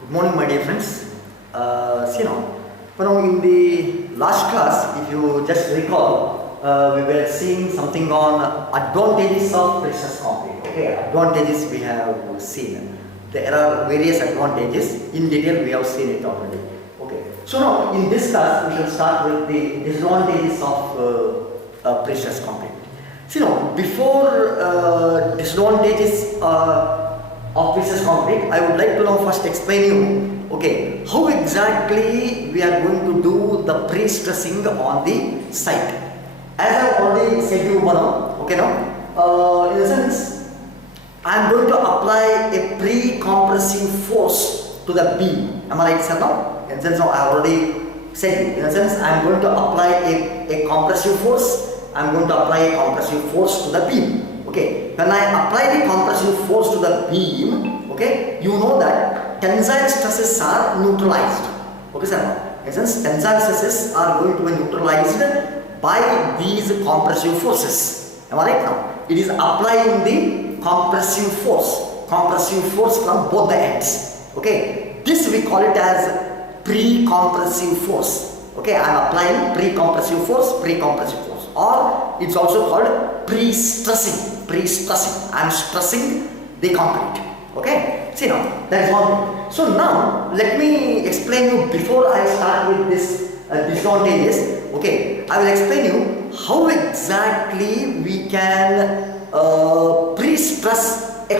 Good morning, my dear friends. In the last class, if you just recall, we were seeing something on advantages of precious concrete. Okay, advantages we have seen. There are various advantages. In detail, we have seen it already. Okay. So now, in this class, we shall start with the disadvantages of precious concrete. Before disadvantages of precious concrete, I would like to now first explain you, okay, how exactly we are going to do the pre-stressing on the site. As I have already said to you, okay, now, in a sense, I am going to apply a pre-compressive force to the beam. Am I right, sir? Now, in a sense, now I have already said, in a sense, I am going to apply a compressive force. I am going to apply a compressive force to the beam. Okay, when I apply the compressive force to the beam, okay, you know that tensile stresses are neutralized. Okay, sir. In essence, tensile stresses are going to be neutralized by these compressive forces. Am I right now? It is applying the compressive force from both the ends. Okay, this we call it as pre-compressive force. Okay, I am applying pre-compressive force, or it's also called pre-stressing. I am stressing the concrete. Okay, see now, that is one thing. So now let me explain you, before I start with this disadvantages. Okay, I will explain you how exactly we can pre-stress a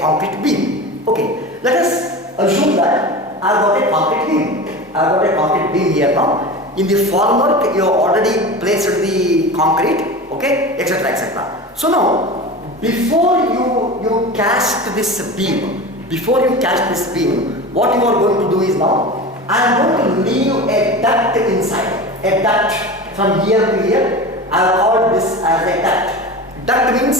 concrete beam. Okay, let us assume that I have got a concrete beam here now. In the formwork, you have already placed the concrete, okay, etc. etc. So now, before you cast this beam, what you are going to do is now, I am going to leave a duct inside, a duct from here to here. I have called this as a duct. Duct means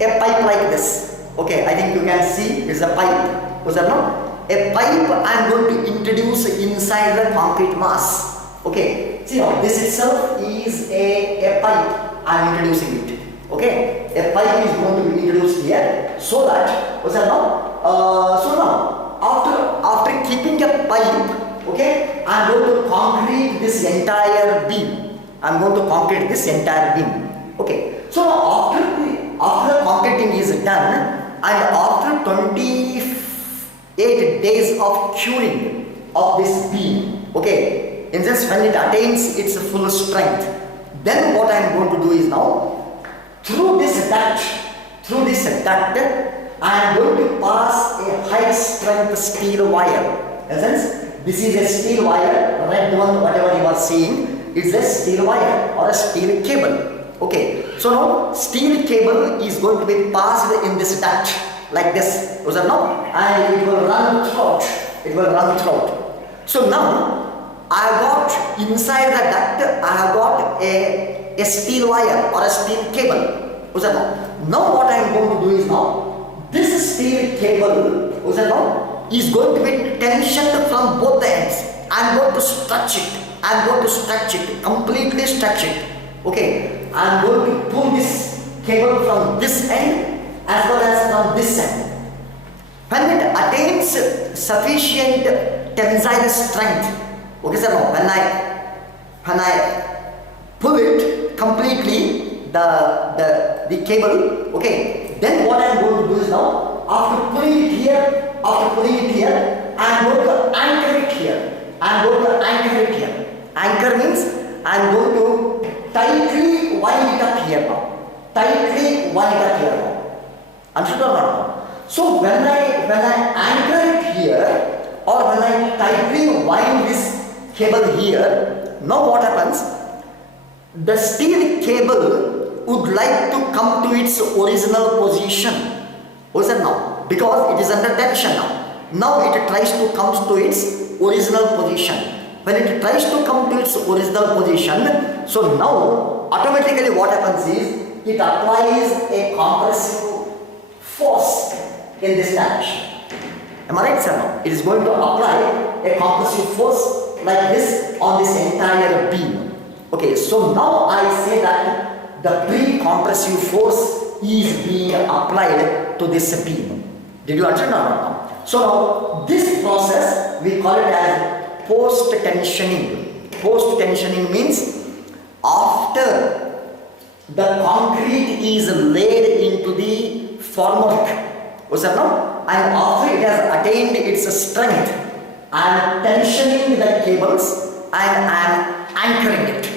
a pipe like this. Okay, I think you can see it's a pipe. Was that no? A pipe I am going to introduce inside the concrete mass. Okay, see now, this itself is a pipe. I am introducing it. Okay, a pipe is going to be introduced here, so that, what's that now? So now, after keeping a pipe, okay, I am going to concrete this entire beam. Okay, so now after the concreting is done, and after 28 days of curing of this beam, okay, in this, when it attains its full strength, then what I am going to do is now, through this duct, I am going to pass a high strength steel wire. In sense, this is a steel wire, red one, whatever you are seeing, it's a steel wire or a steel cable. Okay, so now steel cable is going to be passed in this duct like this, and it will run throughout. So now, I have got inside the duct, I have got a steel wire or a steel cable. Now what I am going to do is now, this steel cable is going to be tensioned from both the ends. I am going to stretch it. Completely stretch it. Okay, I am going to pull this cable from this end as well as from this end. When it attains sufficient tensile strength, okay, sir, now when I pull it completely, the cable, okay, then what I am going to do is now, after pulling it here, I am going to anchor it here. Anchor means I am going to tightly wind it up here now. Understood or not? So when I anchor it here, or when I tightly wind this cable here, now what happens? The steel cable would like to come to its original position. What is that now? Because it is under tension now. Now it tries to come to its original position. When it tries to come to its original position, so now automatically what happens is, it applies a compressive force in this direction. Am I right, sir? Now, it is going to apply a compressive force like this on this entire beam. Okay, so now I say that the pre-compressive force is being applied to this beam. Did you understand or not? So now this process we call it as post-tensioning. Post-tensioning means after the concrete is laid into the formwork, what's that now? And after it has attained its strength, I am tensioning the cables and I am anchoring it.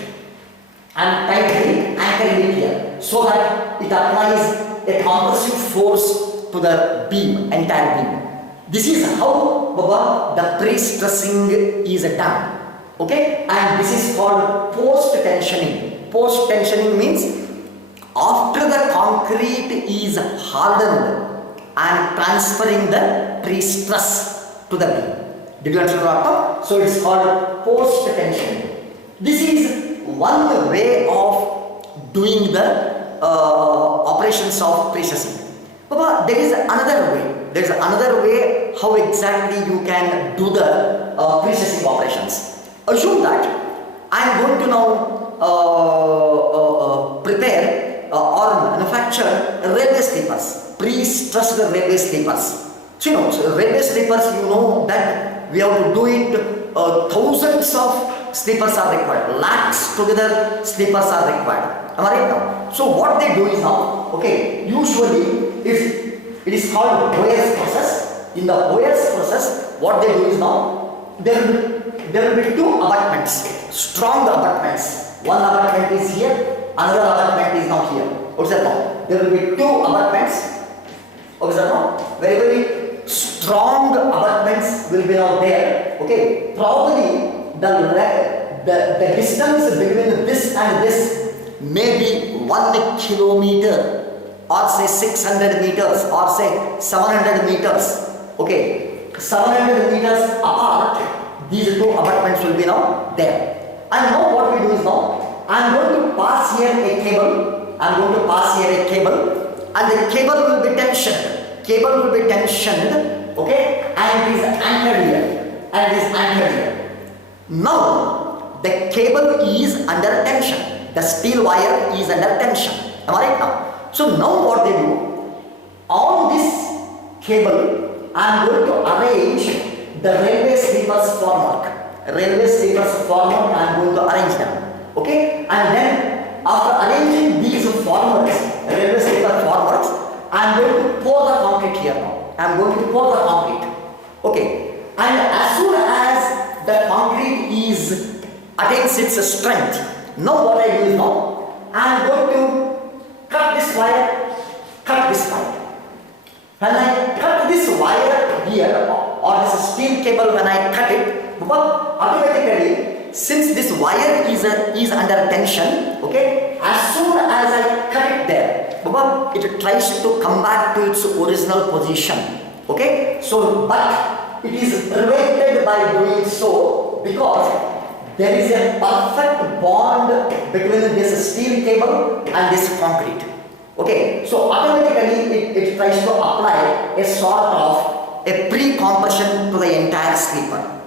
I am tightly anchoring it here so that it applies a compressive force to the beam, entire beam. This is how, Baba, the pre-stressing is done. Okay, and this is called post-tensioning. Post-tensioning means after the concrete is hardened, I am transferring the pre-stress to the beam. Did you understand what? So it's called post-tensioning. This is one way of doing the operations of pre-stressing. Baba, there is another way. There is another way how exactly you can do the pre-stressing operations. Assume that I am going to now prepare or manufacture railway sleepers, pre-stressed railway sleepers. So you know, so railway sleepers, you know that we have to do it, thousands of sleepers are required, lakhs together sleepers are required. Am I right now? So what they do is now, okay, usually if it is called Boyer's process. In the Boyer's process, what they do is now, there will be two abutments, strong abutments. One abutment is here, another abutment is now here. What's that now? There will be two abutments. What's that now? Very, very strong abutments will be now there. Okay, probably the distance between this and this may be 1 kilometer or say 600 meters or say 700 meters. Okay, 700 meters apart, these two abutments will be now there. And now what we do is now, I am going to pass here a cable. I am going to pass here a cable, and the cable will be tensioned. Cable will be tensioned, okay, and it is anchored here. And it is anchored here. Now the cable is under tension. The steel wire is under tension. Am I right now? So now what they do, on this cable, I am going to arrange the railway sleepers formwork. Railway sleepers formwork, I am going to arrange them. Okay, and then after arranging these formworks, railway sleeper formworks, I am going to pour the concrete here now. I am going to pour the concrete. Okay, and as soon as the concrete is attains its strength, now what I do is now, I am going to cut this wire, cut this wire. When I cut this wire here, or this steel cable, when I cut it, automatically, since this wire is under tension, okay, as soon as I cut it there, it tries to come back to its original position. Okay, so but it is prevented by doing so because there is a perfect bond between this steel cable and this concrete. Okay, so automatically it tries to apply a sort of a pre-compression to the entire sleeper.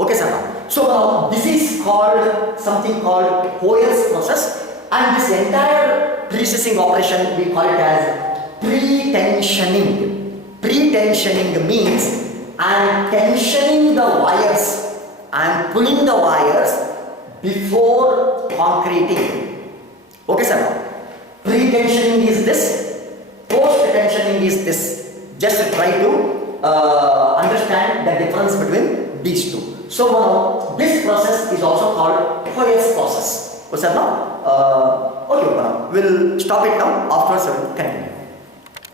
Okay, sir. So now this is called something called Hoyer's process, and this entire pre-stressing operation we call it as pre-tensioning. Pre-tensioning means I am tensioning the wires, I am pulling the wires before concreting. Okay, sir. Pre-tensioning is this, post-tensioning is this. Just try to understand the difference between these two. So now this process is also called Hoyer's process. What's that now? Okay, we'll stop it now. Afterwards, we'll continue.